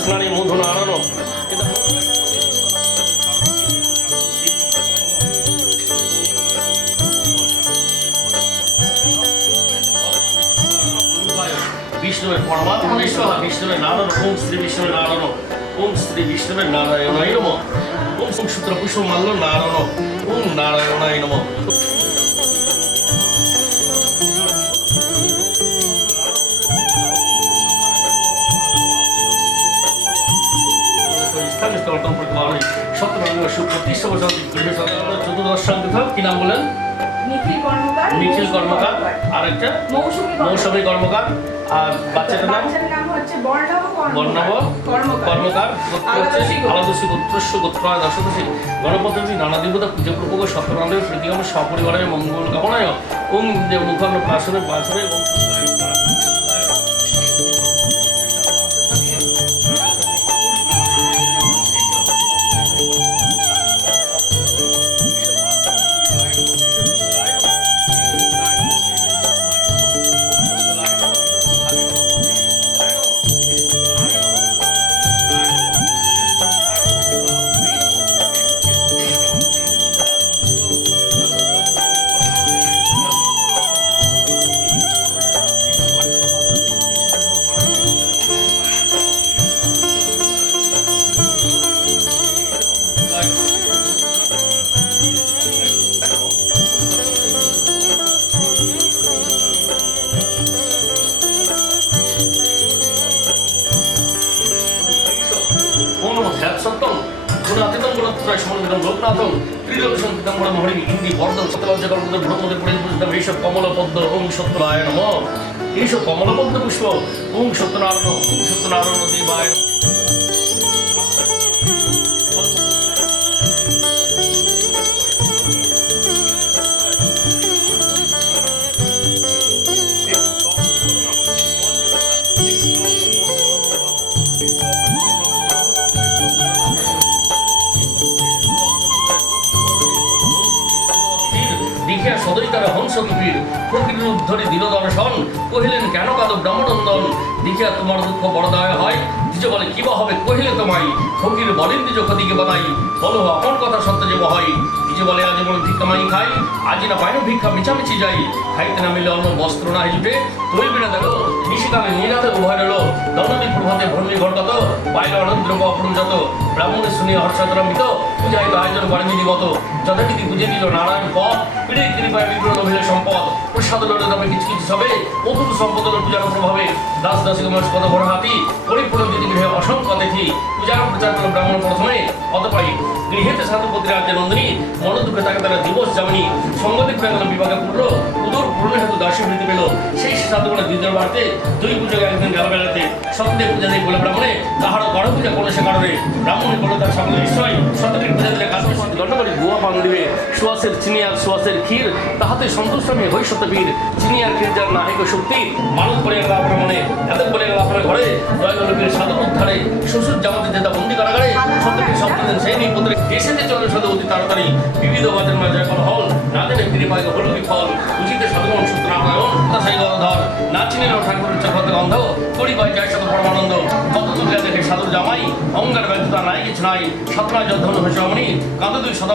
স্নানী মধু নারায়ণ বিষ্ণুর পরমাত্মা বিষ্ণুর নারায়ণ ওম শ্রী বিষ্ণুর নারায়ণ ওম শ্রী বিষ্ণুর নারায়ণায় নমঃ ওম সূত্র পুষ্প মাল্য নারায়ণ ওম নারায়ণায় নমঃ। কি নাম বলেন? নিখিল কর্মকার আর একটা মৌসুমী কর্মকার আর বাচ্চাটার নাম হচ্ছে বর্ণব কর্মকার আলাদশী গোত্রস্য গোত্রায় দশদশী গণপতি নানা দেবতা পূজা পূর্বক সত্যনারায়ণ প্রীতিকাম সপরিবারের মঙ্গল কামনায় ওম মুখান্ন প্রাসনে প্রাসনে সত্যম গুণাতীতম গুণত্রয় সমন্বিতম লোকনাথম ত্রিলোকসং পিতাম্বরম হরিম ইন্দি বর্ধন সত্যবাজ্যকর্মদের ভ্রমণে পরিপূজিতম এইসব কমলপদ্ম ওম সত্যনারায়ণ নমঃ। এইসব কমলপদ্ম পুষ্প ওম সত্যনারায়ণ দেবায় দেখিয়া সদয় তারা হংস কপির প্রকৃতির উদ্ধরি দৃঢ় দর্শন কহিলেন কেন কাঁদো ব্রহ্মনন্দন দেখিয়া তোমার দুঃখ বড় দয়া হয় দ্বিজ বলে কি বা হবে কহিলে তোমায় ফকির বলেন দ্বিজ ক্ষতিকে বানাই বলো আপন কথা সত্য যে হয় দ্বিজ বলে আজ বলে ভিক্ষা মাই খাই আজি না পাইনো ভিক্ষা মিছামিছি যাই খাইতে না মিলে অন্য বস্ত্র না জুটে তুই বিনা দেখো নিশিকালে নিরাতে উভয় রইল দণ্ডী প্রভাতে ভূমি ঘটত পাইল অনদ্রব অপরণ যত ব্রাহ্মণের শুনিয়া হর্ষাতরমিত পূজাহিত আয়োজন করেন বিধিমত যথাবিধি পুজে দিল নারায়ণ পদ পিড়ে কৃপায় বিগ্রহ হইল সম্পদ প্রসাদ লড়ে তবে কিছু কিছু সবে অতুল সম্পদ পূজার প্রভাবে দাস দাসী কুমার পদ ভর হাতি পরিপূর্ণ বিধি গৃহে অসংখ্য অতিথি পূজার প্রচার করল ব্রাহ্মণ প্রথমে অতপাই গৃহেতে সাধুপতি রাজ্যে নন্দিনী মনোদুঃখে তাকে তারা দিবস যামিনী সঙ্গতিক প্রাঙ্গল বিভাগে পূর্ণ উদর পূর্ণ হেতু দাসী বৃদ্ধি পেল সেই সাধুগুণে দ্বিতীয় বাড়তে দুই পুজোকে একদিন গেল বেড়াতে সত্যে পূজা দিয়ে বলে ব্রাহ্মণে তাহারও বড় পূজা কোনো সে কারণে ব্রাহ্মণী বলে তার সকল নিশ্চয় সত্যের পূজা দিলে কাজ দণ্ড করে গুয়া পান দিবে সুয়াসের চিনি আর সুয়াসের ক্ষীর তাহাতে সন্তুষ্ট আমি হই সত্যবীর চিনি আর ক্ষীর যার নাহিক শক্তি মানুষ করে গেল আপনার মনে এত বলে গেল আপনার ঘরে জয় গলবীর সাধু উদ্ধারে শ্বশুর জামাতে যেটা বন্দি কারাগারে সত্যকে শব্দ দেন সেই নিপত্রে দেশেতে চলে সাধু অতি তাড়াতাড়ি বিবিধ বাদের মাঝে এখন হল না জানে ফিরে পাই হল বিফল উচিতে সাধুগণ সূত্র নারায়ণ তা সেই গলধর না চিনিল ঠাকুরের চক্রতে গন্ধ করি পাই যায় সাধু পরমানন্দ কত তুলিয়া দেখে সাধুর জামাই অঙ্গার ব্যর্থতা নাই কিছু নাই সৎনা যোদ্ধন হয়েছে অমনি কাঁদে দুই সদা